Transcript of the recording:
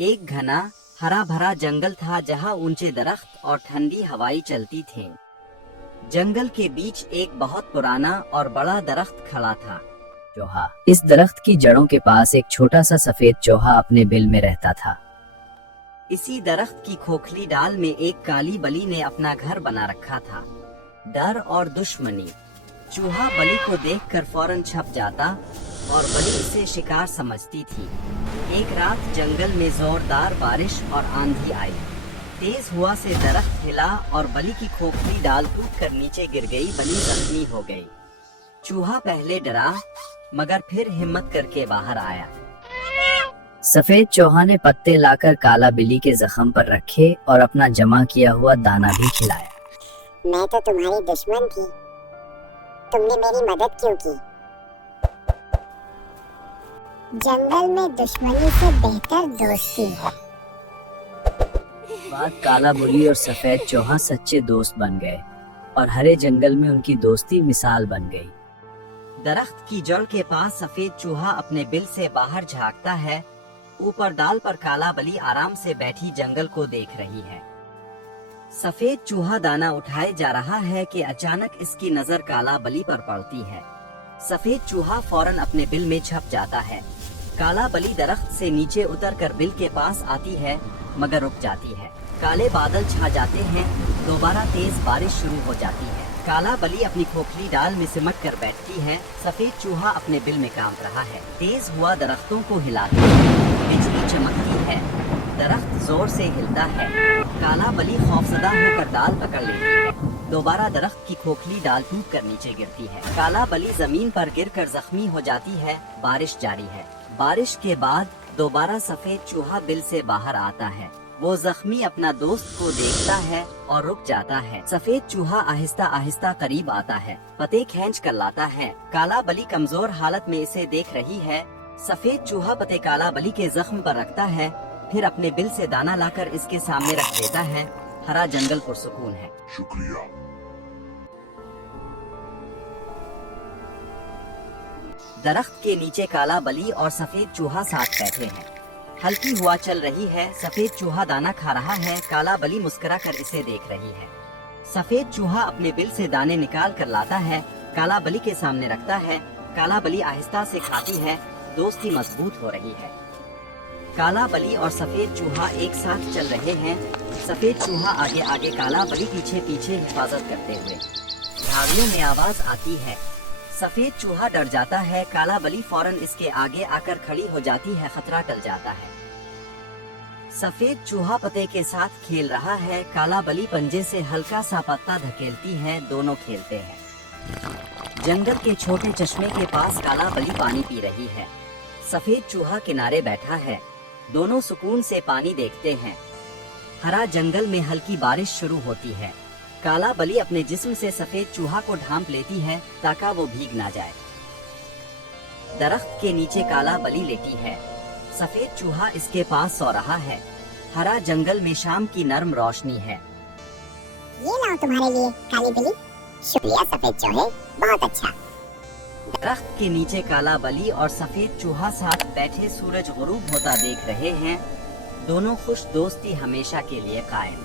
एक घना हरा भरा जंगल था जहाँ ऊंचे दरख्त और ठंडी हवाएं चलती थी। जंगल के बीच एक बहुत पुराना और बड़ा दरख्त खड़ा था। चूहा। इस दरख्त की जड़ों के पास एक छोटा सा सफेद चूहा अपने बिल में रहता था। इसी दरख्त की खोखली डाल में एक काली बली ने अपना घर बना रखा था। डर और दुश्मनी। चूहा बली को देखकर फौरन छप जाता और बली इसे शिकार समझती थी। एक रात जंगल में जोरदार बारिश और आंधी आई। तेज हवा से दरख्त हिला और बली की खोखली डाल टूटकर नीचे गिर गई। बली जख्मी हो गई। चूहा पहले डरा मगर फिर हिम्मत करके बाहर आया। सफेद चूहा ने पत्ते लाकर काला बिल्ली के जख्म पर रखे और अपना जमा किया हुआ दाना भी खिलाया। मैं तो तुम्हारी दुश्मन थी, तुमने मेरी मदद क्यों की? जंगल में दुश्मनी से बेहतर दोस्ती है। बाद काला बिल्ली और सफेद चूहा सच्चे दोस्त बन गए और हरे जंगल में उनकी दोस्ती मिसाल बन गई। दरख्त की जड़ के पास सफेद चूहा अपने बिल से बाहर झांकता है। ऊपर डाल पर काला बली आराम से बैठी जंगल को देख रही है। सफेद चूहा दाना उठाए जा रहा है कि अचानक इसकी नजर काला बली पर पड़ती है। सफेद चूहा फौरन अपने बिल में छप जाता है। काला बली दरख्त से नीचे उतरकर बिल के पास आती है मगर रुक जाती है। काले बादल छा जाते हैं। दोबारा तेज बारिश शुरू हो जाती है। काला बली अपनी खोखली डाल में सिमट कर बैठती है। सफेद चूहा अपने बिल में काम रहा है। तेज हुआ दरख्तों को हिलाता है। बिजली चमकती है। दरख्त जोर से हिलता है। काला बली खौफजदा होकर डाल पकड़ लेती है। दोबारा दरख्त की खोखली डाल टूट कर नीचे गिरती है। काला बली जमीन पर गिरकर जख्मी हो जाती है। बारिश जारी है। बारिश के बाद दोबारा सफेद चूहा बिल से बाहर आता है। वो जख्मी अपना दोस्त को देखता है और रुक जाता है। सफेद चूहा आहिस्ता आहिस्ता करीब आता है। पत्ते खींच कर लाता है। काला बली कमजोर हालत में इसे देख रही है। सफेद चूहा पत्ते काला बली के जख्म पर रखता है, फिर अपने बिल से दाना लाकर इसके सामने रख देता है। हरा जंगल पुरसुकून है। शुक्रिया। दरख्त के नीचे काला बली और सफेद चूहा साथ बैठे हैं। हल्की हवा चल रही है। सफेद चूहा दाना खा रहा है। काला बली मुस्कुराकर इसे देख रही है। सफेद चूहा अपने बिल से दाने निकाल कर लाता है, काला बली के सामने रखता है। काला बली आहिस्ता से खाती है। दोस्ती मजबूत हो रही है। काला बली और सफेद चूहा एक साथ चल रहे हैं। सफेद चूहा आगे आगे, काला बली पीछे पीछे हिफाजत करते हुए। झाड़ियों में आवाज आती है। सफेद चूहा डर जाता है। काला बली फौरन इसके आगे आकर खड़ी हो जाती है। खतरा टल जाता है। सफेद चूहा पत्ते के साथ खेल रहा है। काला बली पंजे से हल्का सा पत्ता धकेलती है। दोनों खेलते हैं। जंगल के छोटे चश्मे के पास काला बली पानी पी रही है। सफेद चूहा किनारे बैठा है। दोनों सुकून से पानी देखते हैं। हरा जंगल में हल्की बारिश शुरू होती है। काला बली अपने जिस्म से सफेद चूहा को ढांप लेती है ताकि वो भीग ना जाए। दरख्त के नीचे काला बली लेटी है। सफेद चूहा इसके पास सो रहा है। हरा जंगल में शाम की नर्म रोशनी है। ये लाओ तुम्हारे लिए काली बिल्ली। शुक्रिया सफेद चूहे, बहुत अच्छा। दरख्त के नीचे काला बली और सफेद चूहा साथ बैठे सूरज गुरूब होता देख रहे हैं। दोनों खुश, दोस्ती हमेशा के लिए कायम।